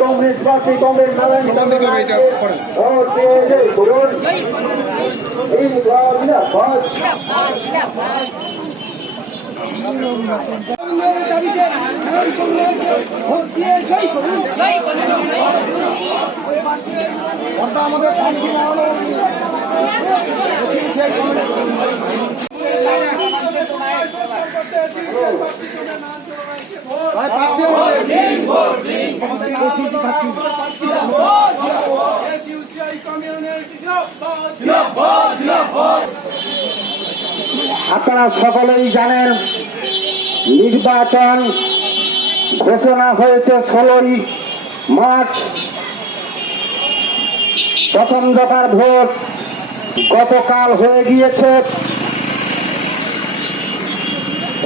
Congress party Congress আপনারা সকলেই জানেন নির্বাচন ঘোষণা হয়েছে 16ই মার্চ। প্রথম দফার ভোট গতকাল হয়ে গিয়েছে।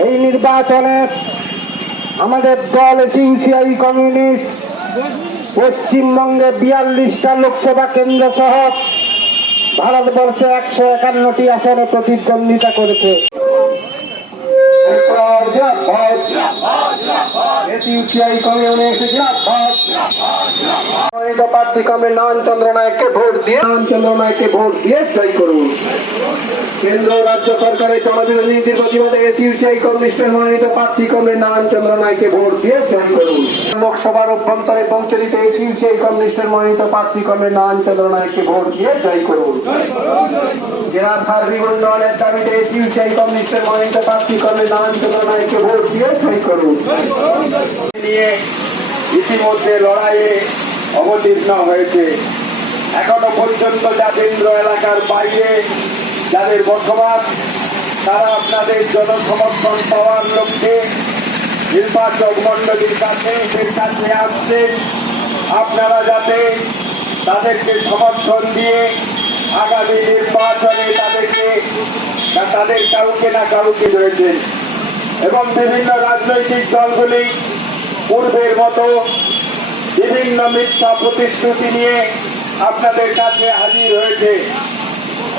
এই নির্বাচনে আমাদের দল সিপিআই কমিউনিস্ট পশ্চিমবঙ্গে 42টা লোকসভা কেন্দ্র সহ ভারতবর্ষে 151টি আসনে প্রতিদ্বন্দ্বিতা করেছে। প্রার্থী কমরেড নারায়ণচন্দ্র নায়েককে ভোট দিয়ে জয় করুন। কেন্দ্র রাজ্য সরকারের জনবিরোধী নীতির প্রতিবাদে সিপিআই কমিউনিস্টের মনোনীত প্রার্থী কমরেড নারায়ণচন্দ্র নায়েককে ভোট দিয়ে জয় করুন। লোকসভার অভ্যন্তরে পৌঁছলিত সিপিআই কমিউনিস্টের মনোনীত প্রার্থী কমরেড নারায়ণচন্দ্র নায়েককে ভোট দিয়ে জয় করুন। জেলার সার্বিক উন্নয়নের দাবিতে সিপিআই কমিউনিস্টের মনোনীত প্রার্থী কমরেড নারায়ণচন্দ্র নায়েককে ভোট দিয়ে জয় করুন। নিয়ে ইতিমধ্যে লড়াইয়ে অবতীর্ণ হয়েছে। এখনো পর্যন্ত যা কেন্দ্র এলাকার বাইরে যাদের বসবাস, তারা আপনাদের জনসমর্থন পাওয়ার লক্ষ্যে নির্বাচক মন্ডলীর কাছে আসছেন। আপনারা যাতে তাদেরকে সমর্থন দিয়ে আগামী নির্বাচনে তাদের কাউকে না কাউকে রয়েছেন এবং বিভিন্ন রাজনৈতিক দলগুলি পূর্বের মতো বিভিন্ন মিথ্যা প্রতিশ্রুতি নিয়ে আপনাদের কাছে হাজির হয়েছে।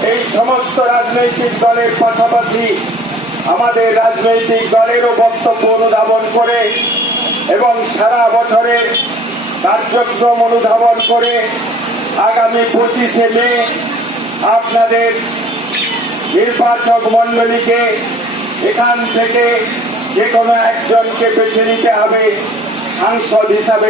এই সমস্ত রাজনৈতিক দলের পাশাপাশি আমাদের রাজনৈতিক দলেরও বক্তব্য অনুধাবন করে এবং সারা বছরের কার্যক্রম অনুধাবন করে আগামী 25শে মে আপনাদের নির্বাচক মন্ডলীকে এখান থেকে যে কোনো একজনকে বেছে নিতে হবে সাংসদ হিসাবে।